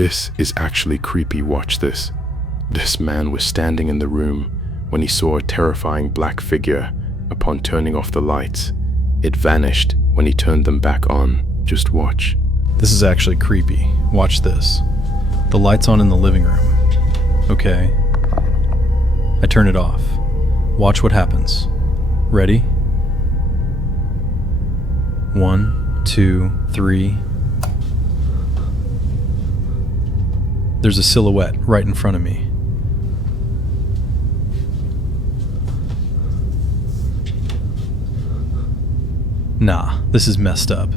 This is actually creepy, watch this. This man was standing in the room when he saw a terrifying black figure. Upon turning off the lights, it vanished when he turned them back on. Just watch. This is actually creepy. Watch this. The light's on in the living room. Okay. I turn it off. Watch what happens. Ready? 1, 2, 3. There's a silhouette right in front of me. Nah, this is messed up.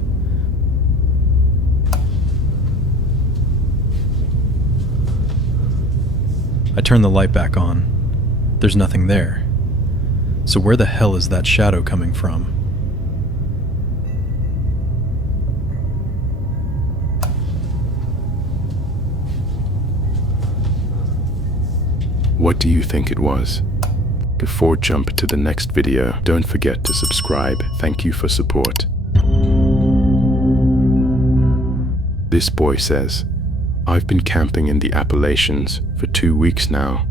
I turn the light back on. There's nothing there. So where the hell is that shadow coming from? What do you think it was? Before jump to the next video, don't forget to subscribe. Thank you for support. This boy says, I've been camping in the Appalachians for 2 weeks now.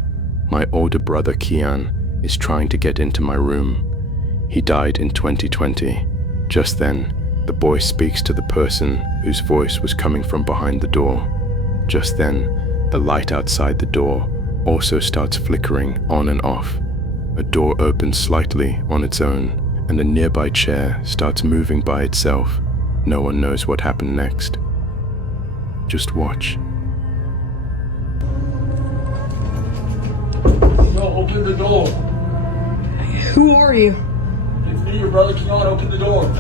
My older brother Kian is trying to get into my room. He died in 2020. Just then, the boy speaks to the person whose voice was coming from behind the door. Just then, the light outside the door also starts flickering on and off. A door opens slightly on its own, and a nearby chair starts moving by itself. No one knows what happened next. Just watch. No, open the door. Who are you? It's me, your brother Keon. Open the door.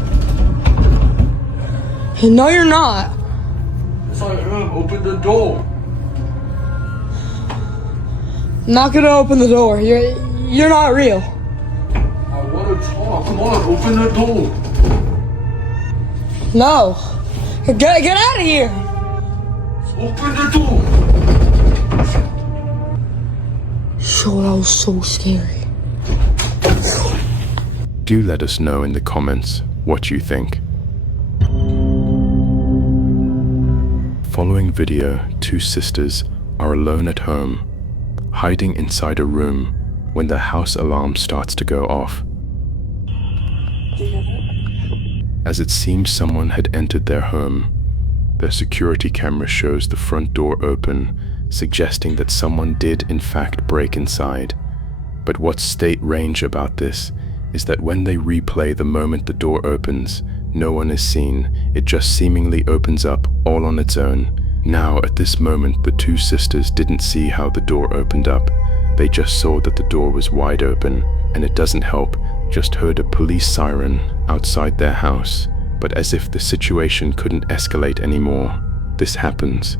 No, you're not. Yes, I am. Open the door. I'm not gonna open the door. You're not real. I want to talk. Come on, open the door. No. Get out of here. Open the door. Sure, that was so scary. Do let us know in the comments what you think. Following video, 2 sisters are alone at home, hiding inside a room when the house alarm starts to go off. As it seems someone had entered their home, their security camera shows the front door open, suggesting that someone did in fact break inside. But what's strange about this is that when they replay the moment the door opens, no one is seen. It just seemingly opens up all on its own. Now, at this moment, the 2 sisters didn't see how the door opened up. They just saw that the door was wide open, and it doesn't help, just heard a police siren outside their house. But as if the situation couldn't escalate anymore, this happens.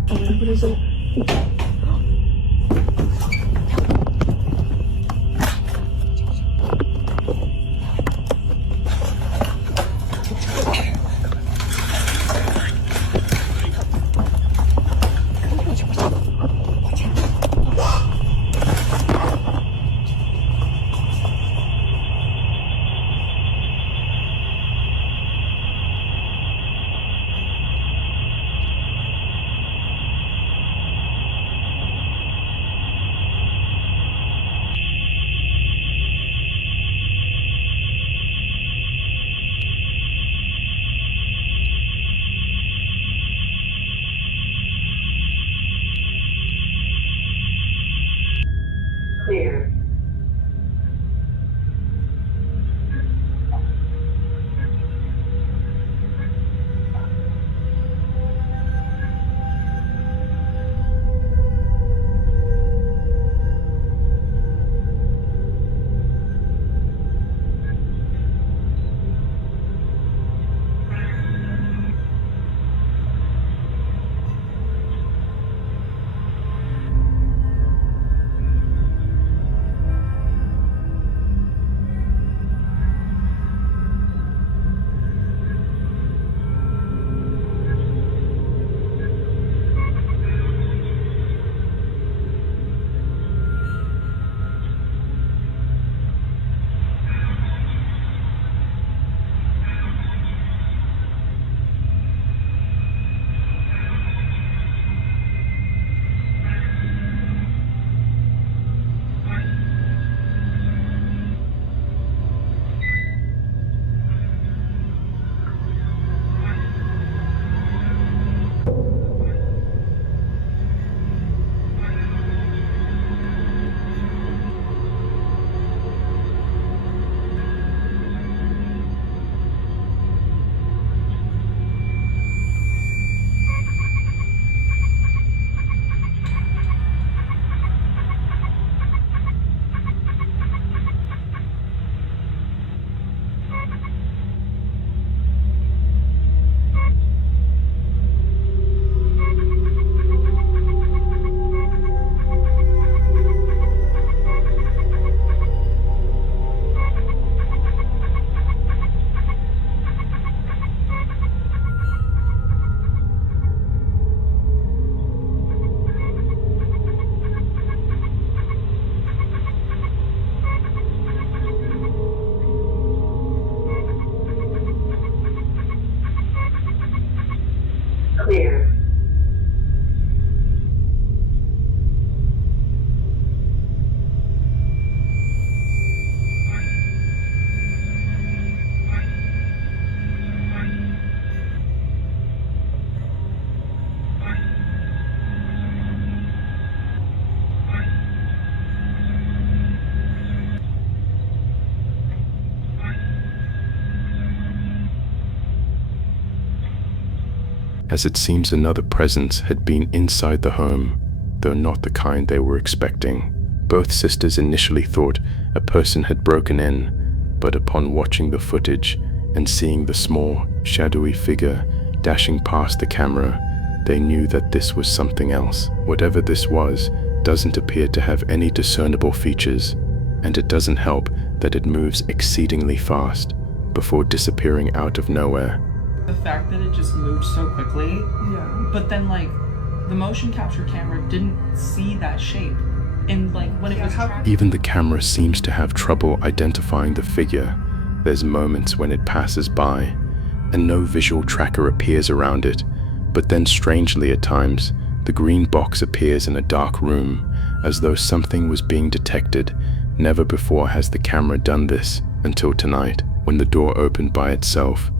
clear. As it seems another presence had been inside the home, though not the kind they were expecting. Both sisters initially thought a person had broken in, but upon watching the footage and seeing the small, shadowy figure dashing past the camera, they knew that this was something else. Whatever this was doesn't appear to have any discernible features, and it doesn't help that it moves exceedingly fast before disappearing out of nowhere. The fact that it just moved so quickly, Yeah. but then like the motion capture camera didn't see that shape, and like when it was Even the camera seems to have trouble identifying the figure. There's moments when it passes by and no visual tracker appears around it, but then strangely at times the green box appears in a dark room as though something was being detected. Never before has the camera done this until tonight, when the door opened by itself.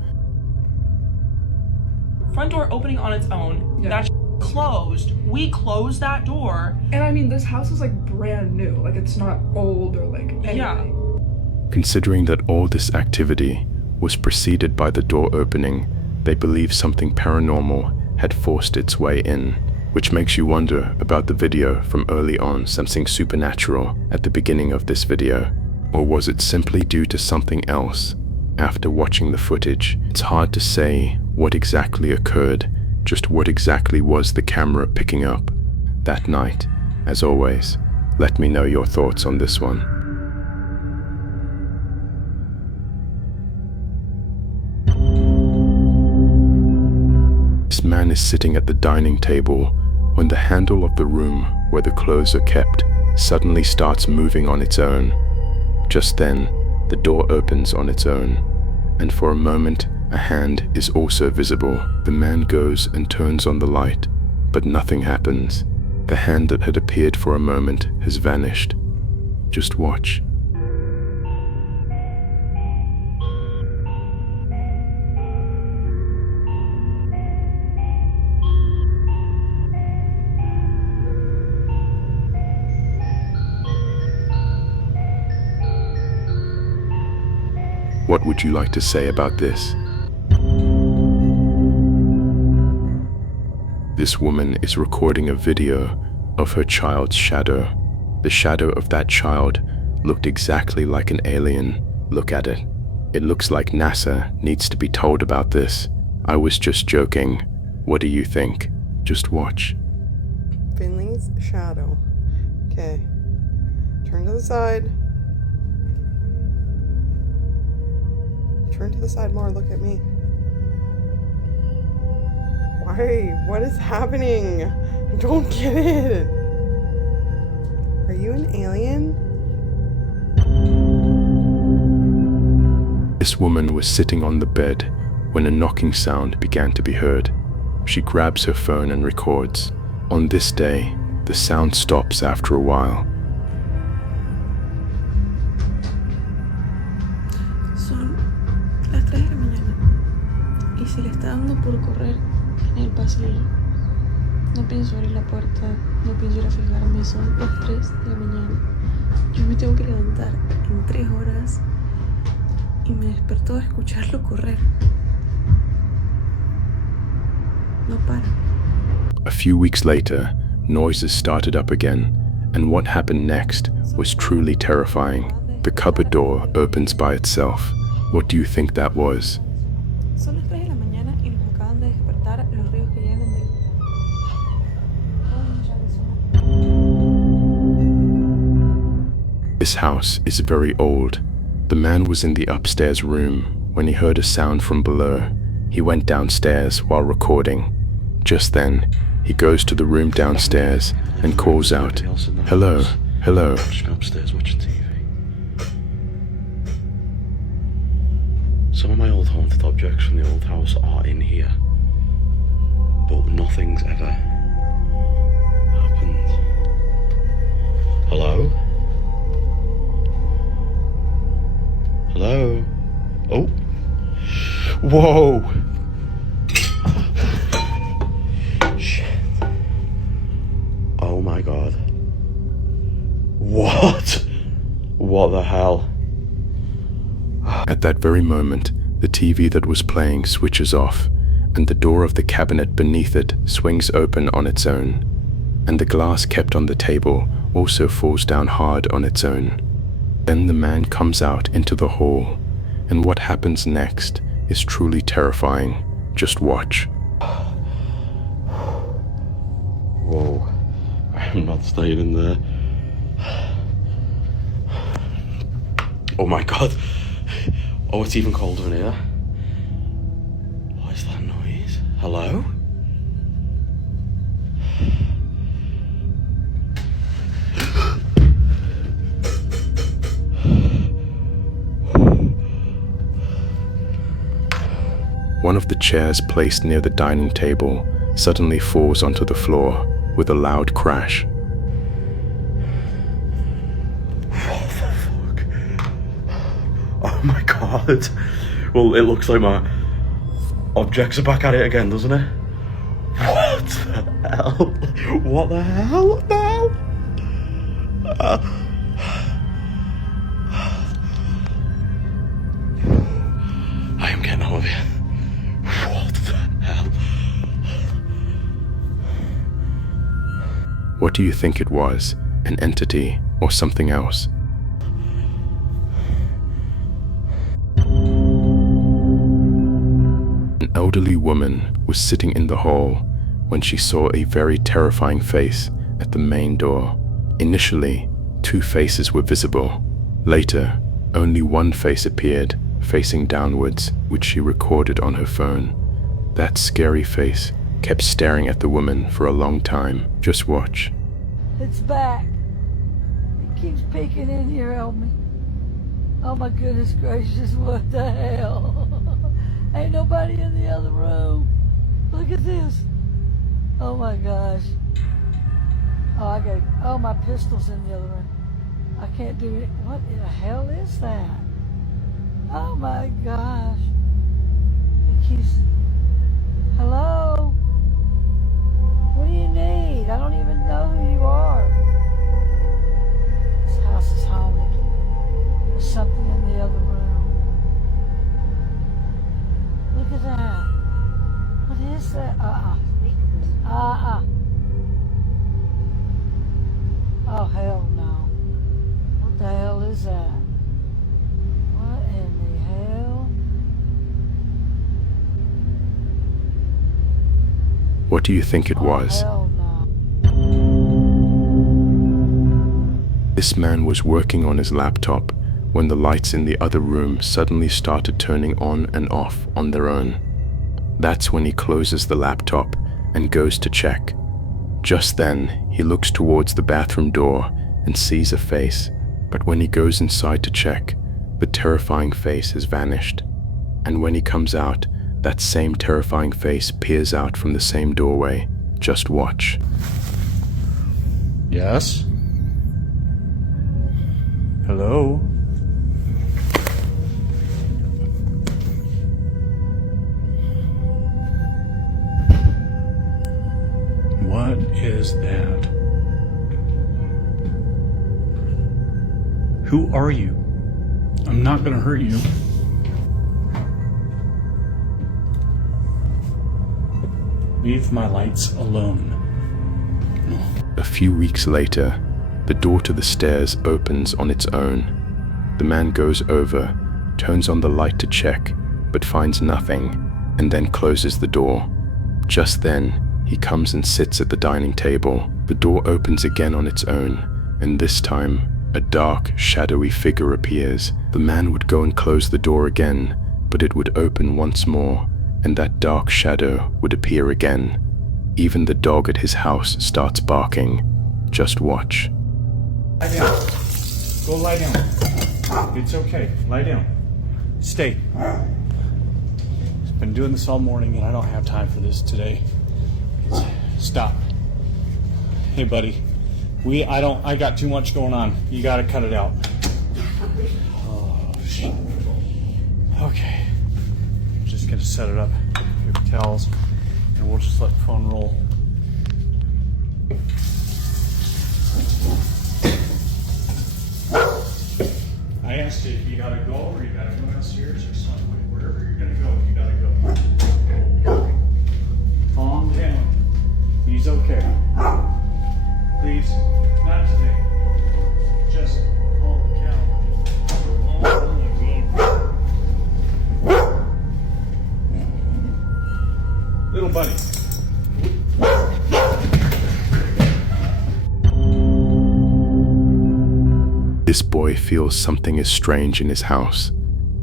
front door opening on its own. Yeah. That closed. We closed that door. And I mean, this house is like brand new. Like it's not old or like anything. Yeah. Considering that all this activity was preceded by the door opening, they believe something paranormal had forced its way in, which makes you wonder about the video from early on sensing supernatural at the beginning of this video. Or was it simply due to something else? After watching the footage, it's hard to say what exactly occurred, just what exactly was the camera picking up that night. As always, let me know your thoughts on this one. This man is sitting at the dining table when the handle of the room where the clothes are kept suddenly starts moving on its own. Just then, the door opens on its own, and for a moment, a hand is also visible. The man goes and turns on the light, but nothing happens. The hand that had appeared for a moment has vanished. Just watch. What would you like to say about this? This woman is recording a video of her child's shadow. The shadow of that child looked exactly like an alien. Look at it. It looks like NASA needs to be told about this. I was just joking. What do you think? Just watch. Finley's shadow. Okay. Turn to the side. Turn to the side more. Look at me. Why? What is happening? I don't get it. Are you an alien? This woman was sitting on the bed when a knocking sound began to be heard. She grabs her phone and records. On this day, the sound stops after a while. Son las 3 de la mañana y se le está dando por correr en el pasillo. No pienso abrir la puerta, no pienso ir a fijarme, son las 3 de la mañana. Yo me tengo que levantar en 3 horas y me despertó a escucharlo correr. No para. A few weeks later, noises started up again, and what happened next was truly terrifying. The cupboard door opens by itself. What do you think that was? Son las 3 de la mañana y nos acaban de despertar los ríos que llegan de... This house is very old. The man was in the upstairs room when he heard a sound from below. He went downstairs while recording. Just then, he goes to the room downstairs and calls out, "Hello, hello." Just go upstairs watching TV. Some of my old haunted objects from the old house are in here, but nothing's ever happened. Hello? Hello? Oh. Whoa! Shit. Oh my god. What? What the hell? At that very moment, the TV that was playing switches off, and the door of the cabinet beneath it swings open on its own, and the glass kept on the table also falls down hard on its own. Then the man comes out into the hall, and what happens next is truly terrifying. Just watch. Whoa. I'm not staying in there. Oh my god. Oh, it's even colder in here. What is that noise? Hello? One of the chairs placed near the dining table suddenly falls onto the floor with a loud crash. What the fuck? Oh my god. Well, it looks like my objects are back at it again, doesn't it? What the hell? What the hell? No! I am getting out of here. What the hell? What do you think it was? An entity or something else? An elderly woman was sitting in the hall when she saw a very terrifying face at the main door. Initially, 2 faces were visible. Later, only one face appeared, facing downwards, which she recorded on her phone. That scary face kept staring at the woman for a long time. Just watch. It's back. It keeps peeking in here on me. Oh my goodness gracious, what the hell? Ain't nobody in the other room. Look at this. Oh my gosh. Oh, my pistol's in the other room. I can't do it. What the hell is that? Oh my gosh. It keeps... Hello? What do you need? I don't even know who you are. This house is haunted. There's something in the other room. Look at that. What is that? Oh, hell no. What the hell is that? What in the hell? What do you think it was? Hell no. This man was working on his laptop when the lights in the other room suddenly started turning on and off on their own. That's when he closes the laptop and goes to check. Just then, he looks towards the bathroom door and sees a face, but when he goes inside to check, the terrifying face has vanished. And when he comes out, that same terrifying face peers out from the same doorway. Just watch. Yes? Hello? What is that? Who are you? I'm not gonna hurt you. Leave my lights alone. A few weeks later, the door to the stairs opens on its own. The man goes over, turns on the light to check, but finds nothing, and then closes the door. Just then, he comes and sits at the dining table. The door opens again on its own, and this time, a dark, shadowy figure appears. The man would go and close the door again, but it would open once more, and that dark shadow would appear again. Even the dog at his house starts barking. Just watch. Lie down. Go lie down. It's okay. Lie down. Stay. I've been doing this all morning and I don't have time for this today. Stop. Hey, buddy. I got too much going on. You gotta cut it out. Oh, shit. Okay. Just gonna set it up. Paper towels. And we'll just let the phone roll. I asked you if you gotta go or you gotta go downstairs or something. Wherever you're gonna go, you gotta go. Calm down. He's okay. Please, not today. Just hold the cow. Little buddy. This boy feels something is strange in his house,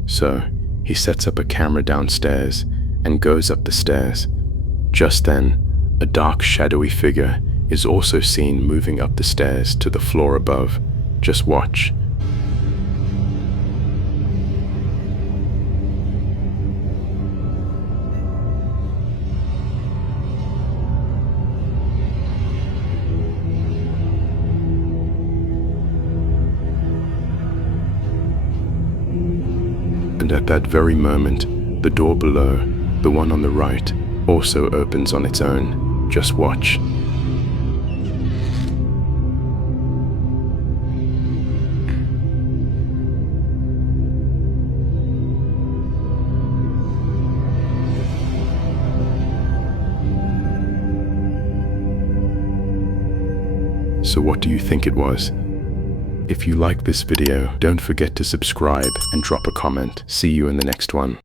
so he sets up a camera downstairs and goes up the stairs. Just then, a dark, shadowy figure is also seen moving up the stairs to the floor above. Just watch. And at that very moment, the door below, the one on the right, also opens on its own. Just watch. So what do you think it was? If you like this video, don't forget to subscribe and drop a comment. See you in the next one.